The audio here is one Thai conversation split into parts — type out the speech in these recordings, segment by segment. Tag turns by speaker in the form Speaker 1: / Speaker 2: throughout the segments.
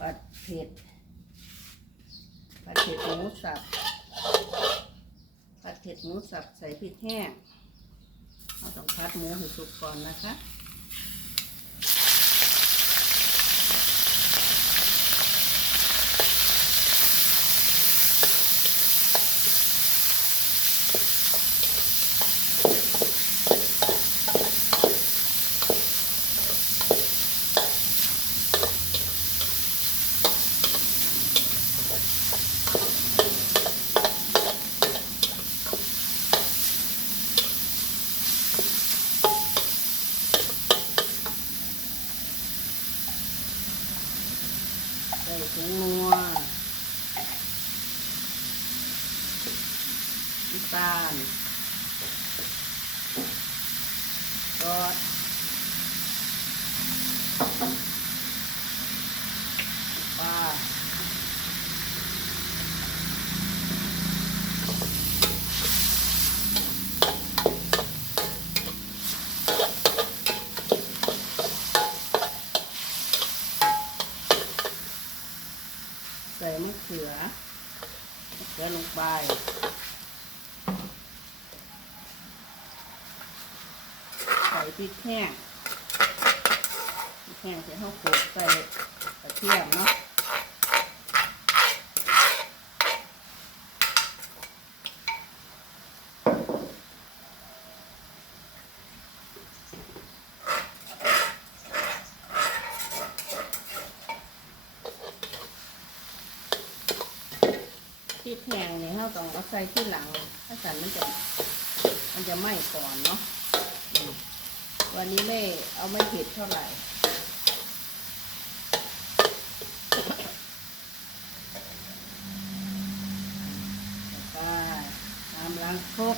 Speaker 1: ผัดเผ็ดผัดเผ็ดหมูสับผัดเผ็ดหมูสับใส่พริกแห้งเราต้องพัดหมูให้สุกก่อนนะคะ ส่ผงนัวน้ำตาลซอสปลา ใส่มะเขือมะเขือลงไปใส่พริกแห้งพริกแห้งใส่ข้าวโพดใส่กระเทียมเนาะ ริกแห้งนี่เราต้องเอาใส่ที่หลัง ถ้าสันมันจะมันจะไหม้ก่อนเนาะวันนี้ไม่เอาไม่เผ็ดเท่าไหร่ไปน้ำล้างครก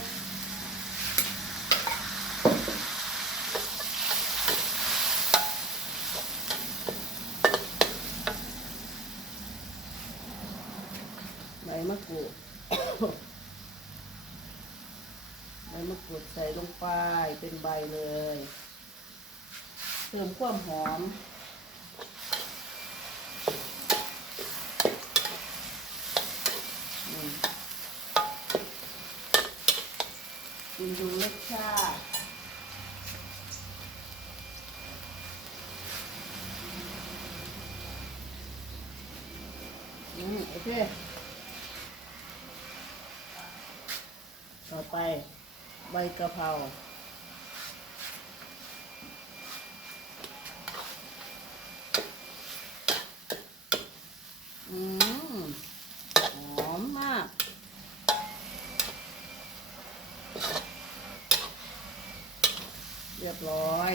Speaker 1: มะกรูดใบมะกรูดใส่ลงไปเป็นใบเลยเติมความหอมอืมคุณดูรสชาติอืมโอเค ต่อไปใบกะเพราอืมหอมมาก เรียบร้อย